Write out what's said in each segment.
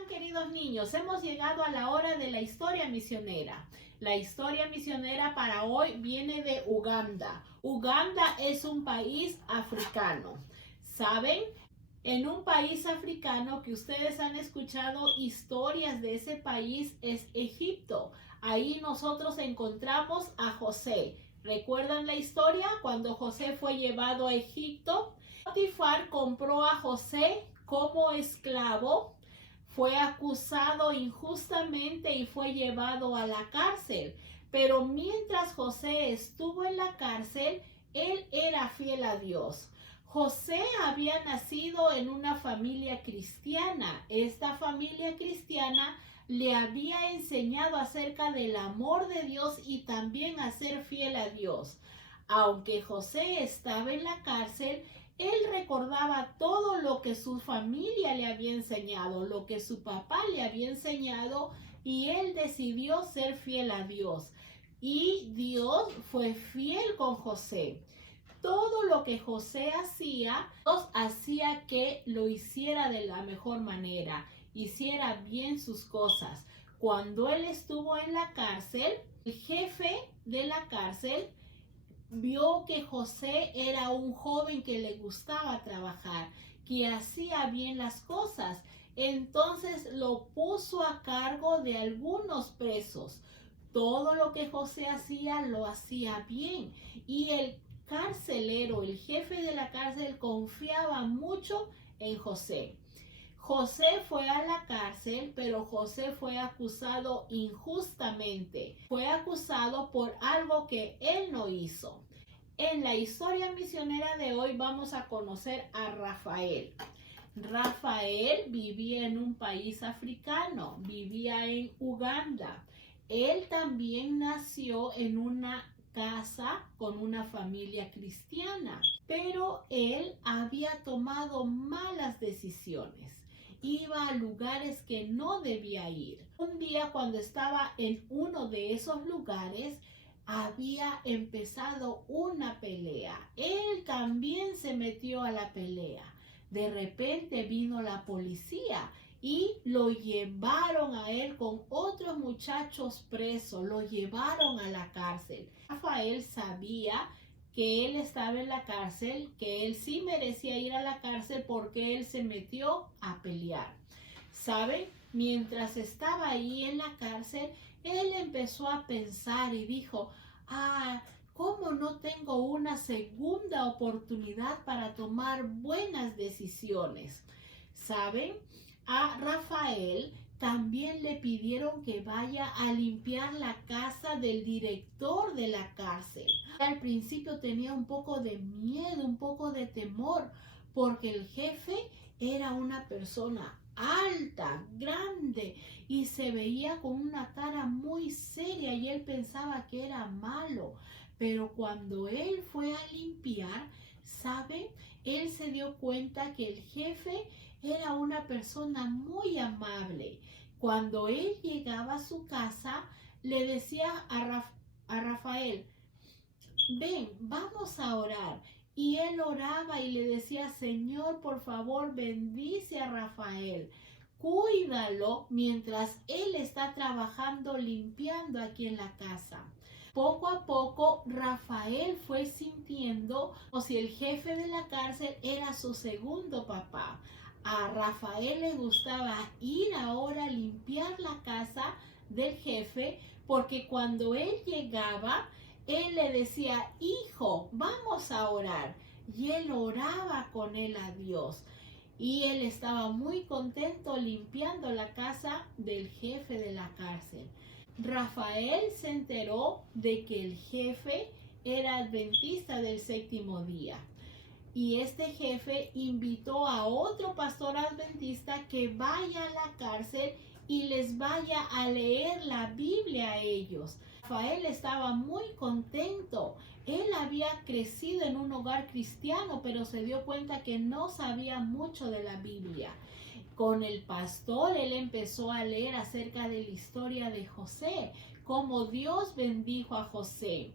están, queridos niños? Hemos llegado a la hora de la historia misionera. La historia misionera para hoy viene de Uganda. Uganda es un país africano. ¿Saben? En un país africano que ustedes han escuchado historias de ese país es Egipto. Ahí nosotros encontramos a José. ¿Recuerdan la historia? Cuando José fue llevado a Egipto, Potifar compró a José como esclavo, fue acusado injustamente y fue llevado a la cárcel. Pero mientras José estuvo en la cárcel, él era fiel a Dios. José había nacido en una familia cristiana. Esta familia cristiana le había enseñado acerca del amor de Dios y también a ser fiel a Dios. Aunque José estaba en la cárcel, él recordaba todo lo que su familia le había enseñado, lo que su papá le había enseñado, y él decidió ser fiel a Dios. Y Dios fue fiel con José. Todo lo que José hacía, Dios hacía que lo hiciera de la mejor manera, hiciera bien sus cosas. Cuando él estuvo en la cárcel, el jefe de la cárcel vio que José era un joven que le gustaba trabajar, que hacía bien las cosas. Entonces lo puso a cargo de algunos presos. Todo lo que José hacía, lo hacía bien. Y el carcelero, el jefe de la cárcel, confiaba mucho en José. José fue a la cárcel, pero José fue acusado injustamente. Fue acusado por algo que él no hizo. En la historia misionera de hoy vamos a conocer a Rafael. Rafael vivía en un país africano, vivía en Uganda. Él también nació en una casa con una familia cristiana, pero él había tomado malas decisiones. Iba a lugares que no debía ir. Un día, cuando estaba en uno de esos lugares, había empezado una pelea. Él también se metió a la pelea. De repente vino la policía y lo llevaron a él con otros muchachos presos. Lo llevaron a la cárcel. Rafael sabía que él estaba en la cárcel, que él sí merecía ir a la cárcel porque él se metió a pelear. ¿Saben? Mientras estaba ahí en la cárcel, él empezó a pensar y dijo: ¿cómo no tengo una segunda oportunidad para tomar buenas decisiones? ¿Saben? A Rafael también le pidieron que vaya a limpiar la casa del director de la cárcel. Al principio tenía un poco de miedo, un poco de temor, porque el jefe era una persona alta, grande, y se veía con una cara muy seria y él pensaba que era malo. Pero cuando él fue a limpiar, ¿saben? Él se dio cuenta que el jefe era una persona muy amable. Cuando él llegaba a su casa, le decía a Rafael: ven, vamos a orar. Y él oraba y le decía: Señor, por favor, bendice a Rafael. Cuídalo mientras él está trabajando limpiando aquí en la casa. Poco a poco, Rafael fue sintiendo como si el jefe de la cárcel era su segundo papá. A Rafael le gustaba ir ahora a limpiar la casa del jefe, porque cuando él llegaba, él le decía: hijo, vamos a orar. Y él oraba con él a Dios. Y él estaba muy contento limpiando la casa del jefe de la cárcel. Rafael se enteró de que el jefe era adventista del séptimo día. Y este jefe invitó a otro pastor adventista que vaya a la cárcel y les vaya a leer la Biblia a ellos. Rafael estaba muy contento. Él había crecido en un hogar cristiano, pero se dio cuenta que no sabía mucho de la Biblia. Con el pastor, él empezó a leer acerca de la historia de José, cómo Dios bendijo a José.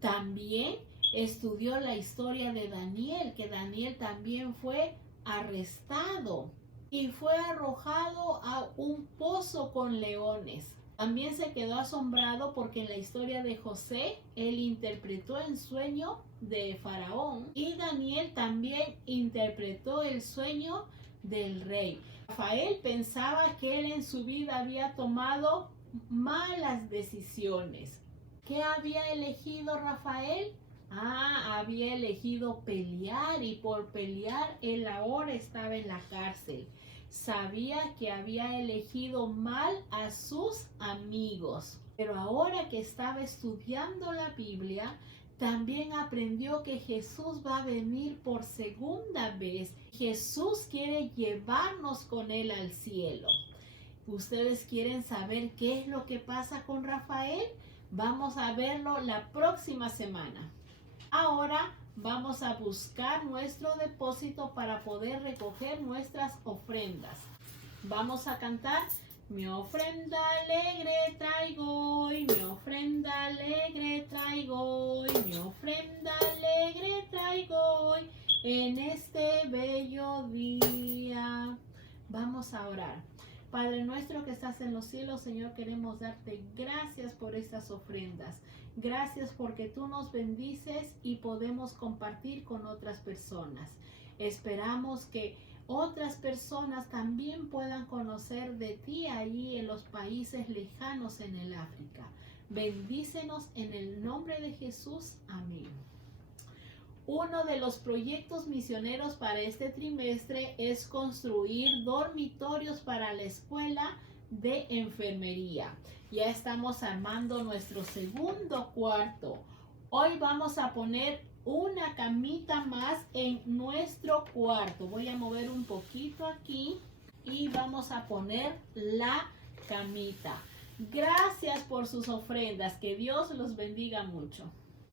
También estudió la historia de Daniel, que Daniel también fue arrestado y fue arrojado a un pozo con leones. También se quedó asombrado porque en la historia de José, él interpretó el sueño de Faraón y Daniel también interpretó el sueño del rey. Rafael pensaba que él en su vida había tomado malas decisiones. ¿Qué había elegido Rafael? Había elegido pelear, y por pelear él ahora estaba en la cárcel. Sabía que había elegido mal a sus amigos, pero ahora que estaba estudiando la Biblia, también aprendió que Jesús va a venir por segunda vez. Jesús quiere llevarnos con él al cielo. ¿Ustedes quieren saber qué es lo que pasa con Rafael? Vamos a verlo la próxima semana. Ahora vamos a buscar nuestro depósito para poder recoger nuestras ofrendas. Vamos a cantar: mi ofrenda alegre traigo hoy, mi ofrenda alegre traigo hoy, mi ofrenda alegre traigo hoy, en este bello día. Vamos a orar. Padre nuestro que estás en los cielos, Señor, queremos darte gracias por estas ofrendas. Gracias porque tú nos bendices y podemos compartir con otras personas. Esperamos que otras personas también puedan conocer de ti allí en los países lejanos en el África. Bendícenos en el nombre de Jesús. Amén. Uno de los proyectos misioneros para este trimestre es construir dormitorios para la escuela de enfermería. Ya estamos armando nuestro segundo cuarto. Hoy vamos a poner una camita más en nuestro cuarto. Voy a mover un poquito aquí y vamos a poner la camita. Gracias por sus ofrendas. Que Dios los bendiga mucho.